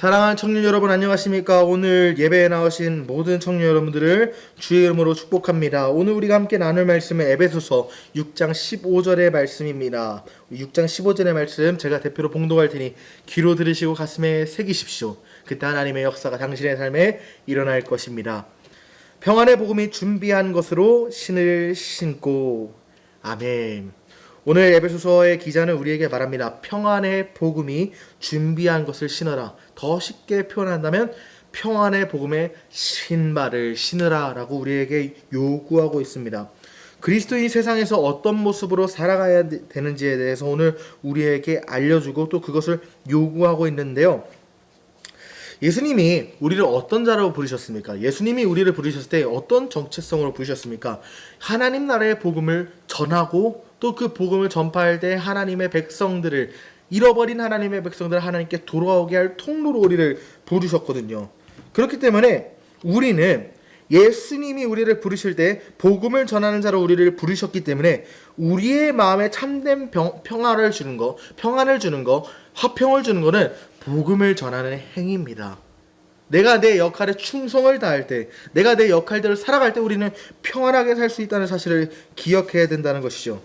사랑하는 청년 여러분 안녕하십니까? 오늘 예배에 나오신 모든 청년 여러분들을 주의 이름으로 축복합니다. 오늘 우리가 함께 나눌 말씀은 에베소서 6장 15절의 말씀입니다. 6장 15절의 말씀 제가 대표로 봉독할 테니 귀로 들으시고 가슴에 새기십시오. 그때 하나님의 역사가 당신의 삶에 일어날 것입니다. 평안의 복음이 준비한 것으로 신을 신고. 아멘. 오늘 에베소서의 기자는 우리에게 말합니다. 평안의 복음이 준비한 것을 신어라. 더 쉽게 표현한다면 평안의 복음의 신발을 신으라 라고 우리에게 요구하고 있습니다. 그리스도인이 세상에서 어떤 모습으로 살아가야 되는지에 대해서 오늘 우리에게 알려주고 또 그것을 요구하고 있는데요. 예수님이 우리를 어떤 자로 부르셨습니까? 예수님이 우리를 부르셨을 때 어떤 정체성으로 부르셨습니까? 하나님 나라의 복음을 전하고 또 그 복음을 전파할 때 하나님의 백성들을, 잃어버린 하나님의 백성들을 하나님께 돌아오게 할 통로로 우리를 부르셨거든요. 그렇기 때문에 우리는 예수님이 우리를 부르실 때 복음을 전하는 자로 우리를 부르셨기 때문에 우리의 마음에 참된 평화를 주는 거, 평안을 주는 거, 화평을 주는 거는 복음을 전하는 행위입니다. 내가 내 역할에 충성을 다할 때, 내가 내 역할대로 살아갈 때 우리는 평안하게 살 수 있다는 사실을 기억해야 된다는 것이죠.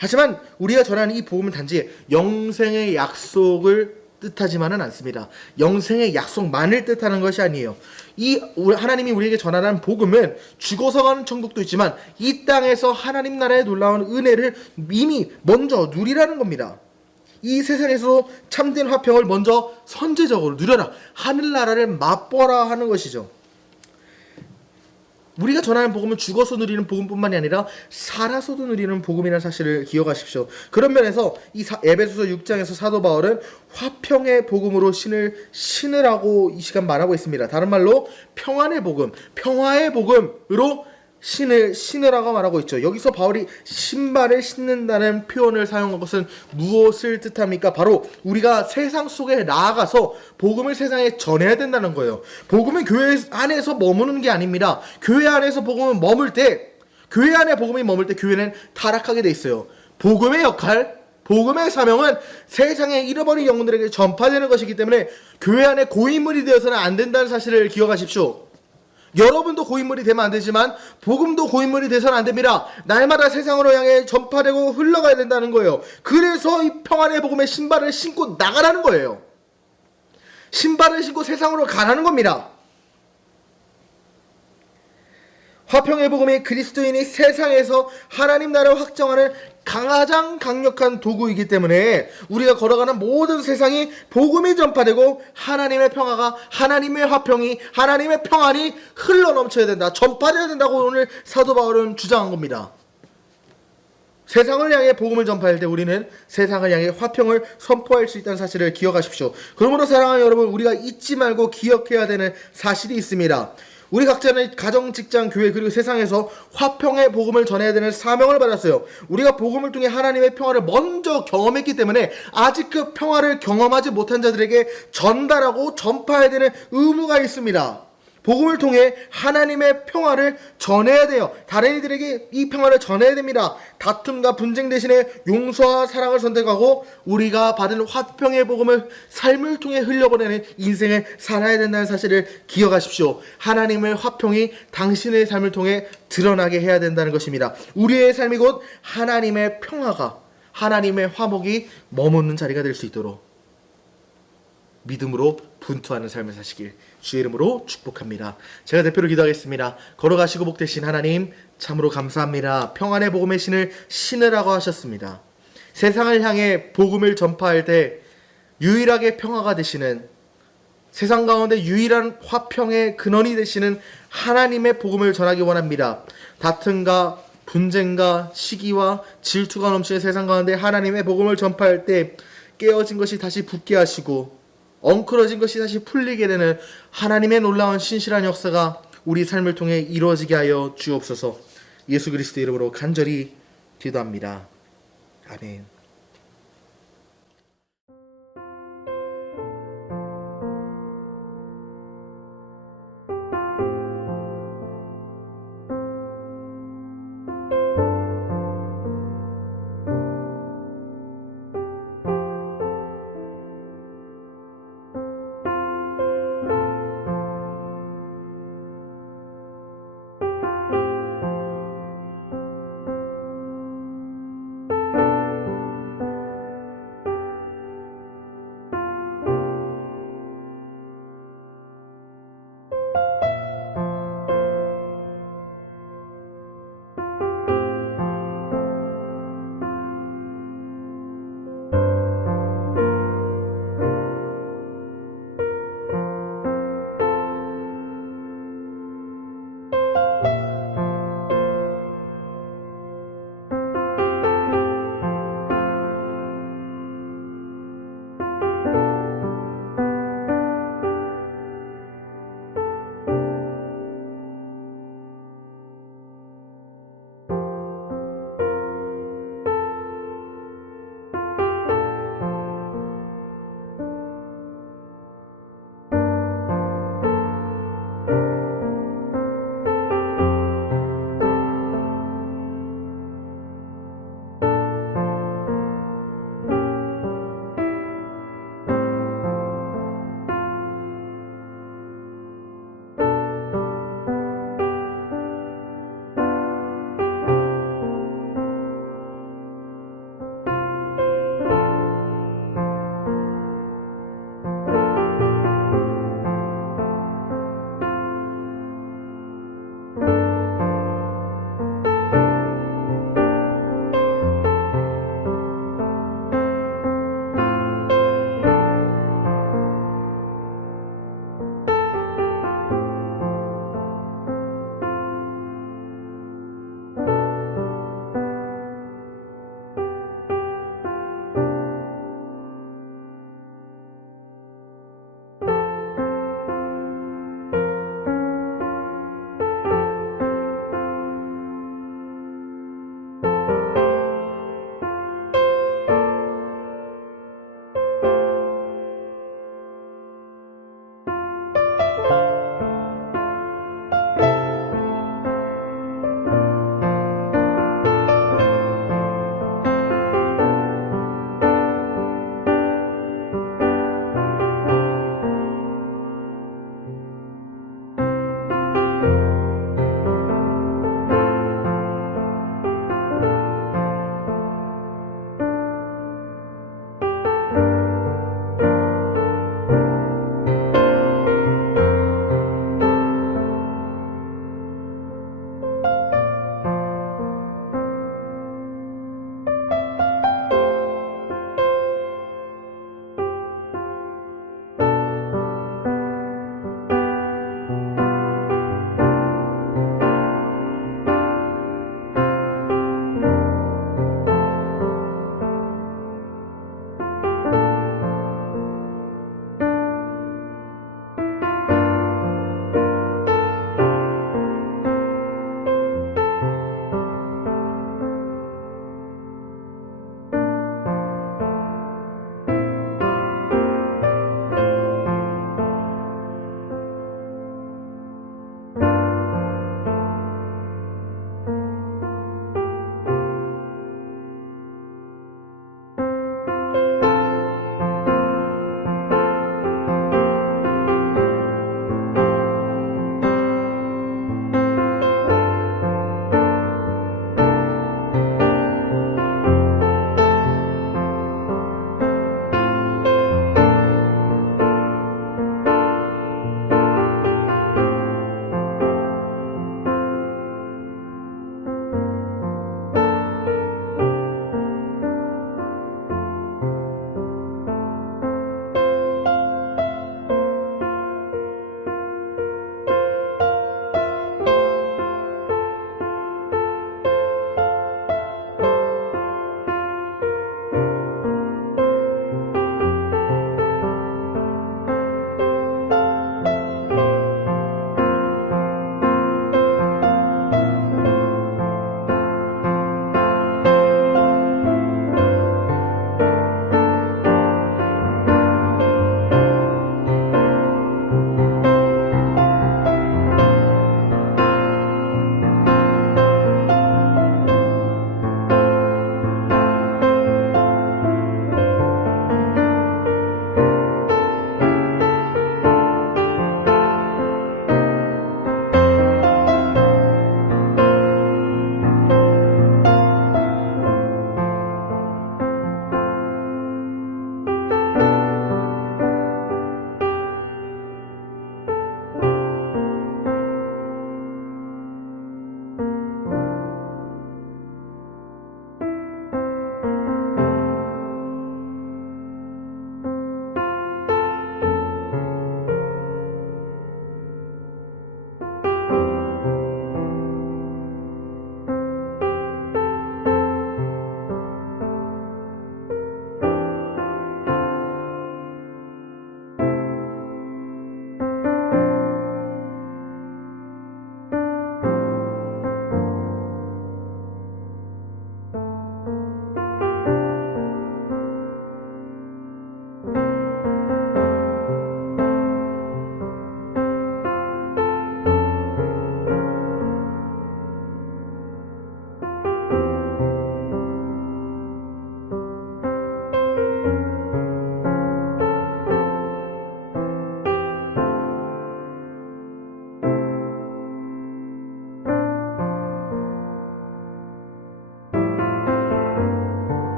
하지만 우리가 전하는 이 복음은 단지 영생의 약속을 뜻하지만은 않습니다. 영생의 약속만을 뜻하는 것이 아니에요. 이 하나님이 우리에게 전하는 복음은 죽어서 가는 천국도 있지만 이 땅에서 하나님 나라의 놀라운 은혜를 이미 먼저 누리라는 겁니다. 이 세상에서 참된 화평을 먼저 선제적으로 누려라. 하늘나라를 맛보라 하는 것이죠. 우리가 전하는 복음은 죽어서 누리는 복음뿐만이 아니라 살아서도 누리는 복음이라는 사실을 기억하십시오. 그런 면에서 이 에베소서 6장에서 사도 바울은 화평의 복음으로 신으라고 이 시간 말하고 있습니다. 다른 말로 평안의 복음, 평화의 복음으로 신으라고 말하고 있죠. 여기서 바울이 신발을 신는다는 표현을 사용한 것은 무엇을 뜻합니까? 바로 우리가 세상 속에 나아가서 복음을 세상에 전해야 된다는 거예요. 복음은 교회 안에서 머무는 게 아닙니다. 교회 안에서 복음은 머물 때, 교회 안에 복음이 머물 때 교회는 타락하게 돼 있어요. 복음의 역할, 복음의 사명은 세상에 잃어버린 영혼들에게 전파되는 것이기 때문에 교회 안에 고인물이 되어서는 안 된다는 사실을 기억하십시오. 여러분도 고인물이 되면 안 되지만 복음도 고인물이 돼서는 안 됩니다. 날마다 세상으로 향해 전파되고 흘러가야 된다는 거예요. 그래서 이 평안의 복음의 신발을 신고 나가라는 거예요. 신발을 신고 세상으로 가라는 겁니다. 화평의 복음이 그리스도인이 세상에서 하나님 나라를 확정하는 가장 강력한 도구이기 때문에 우리가 걸어가는 모든 세상이 복음이 전파되고 하나님의 평화가, 하나님의 화평이, 하나님의 평안이 흘러넘쳐야 된다, 전파되어야 된다고 오늘 사도 바울은 주장한 겁니다. 세상을 향해 복음을 전파할 때 우리는 세상을 향해 화평을 선포할 수 있다는 사실을 기억하십시오. 그러므로 사랑하는 여러분, 우리가 잊지 말고 기억해야 되는 사실이 있습니다. 우리 각자는 가정, 직장, 교회 그리고 세상에서 화평의 복음을 전해야 되는 사명을 받았어요. 우리가 복음을 통해 하나님의 평화를 먼저 경험했기 때문에 아직 그 평화를 경험하지 못한 자들에게 전달하고 전파해야 되는 의무가 있습니다. 복음을 통해 하나님의 평화를 전해야 돼요. 다른 이들에게 이 평화를 전해야 됩니다. 다툼과 분쟁 대신에 용서와 사랑을 선택하고 우리가 받은 화평의 복음을 삶을 통해 흘려보내는 인생을 살아야 된다는 사실을 기억하십시오. 하나님의 화평이 당신의 삶을 통해 드러나게 해야 된다는 것입니다. 우리의 삶이 곧 하나님의 평화가, 하나님의 화목이 머무는 자리가 될 수 있도록 믿음으로 분투하는 삶을 사시길 주의 이름으로 축복합니다. 제가 대표로 기도하겠습니다. 걸어가시고 복되신 하나님, 참으로 감사합니다. 평안의 복음의 신을 신으라고 하셨습니다. 세상을 향해 복음을 전파할 때 유일하게 평화가 되시는, 세상 가운데 유일한 화평의 근원이 되시는 하나님의 복음을 전하기 원합니다. 다툼과 분쟁과 시기와 질투가 넘치는 세상 가운데 하나님의 복음을 전파할 때 깨어진 것이 다시 붙게 하시고 엉클어진 것이 다시 풀리게 되는 하나님의 놀라운 신실한 역사가 우리 삶을 통해 이루어지게 하여 주옵소서. 예수 그리스도 이름으로 간절히 기도합니다. 아멘.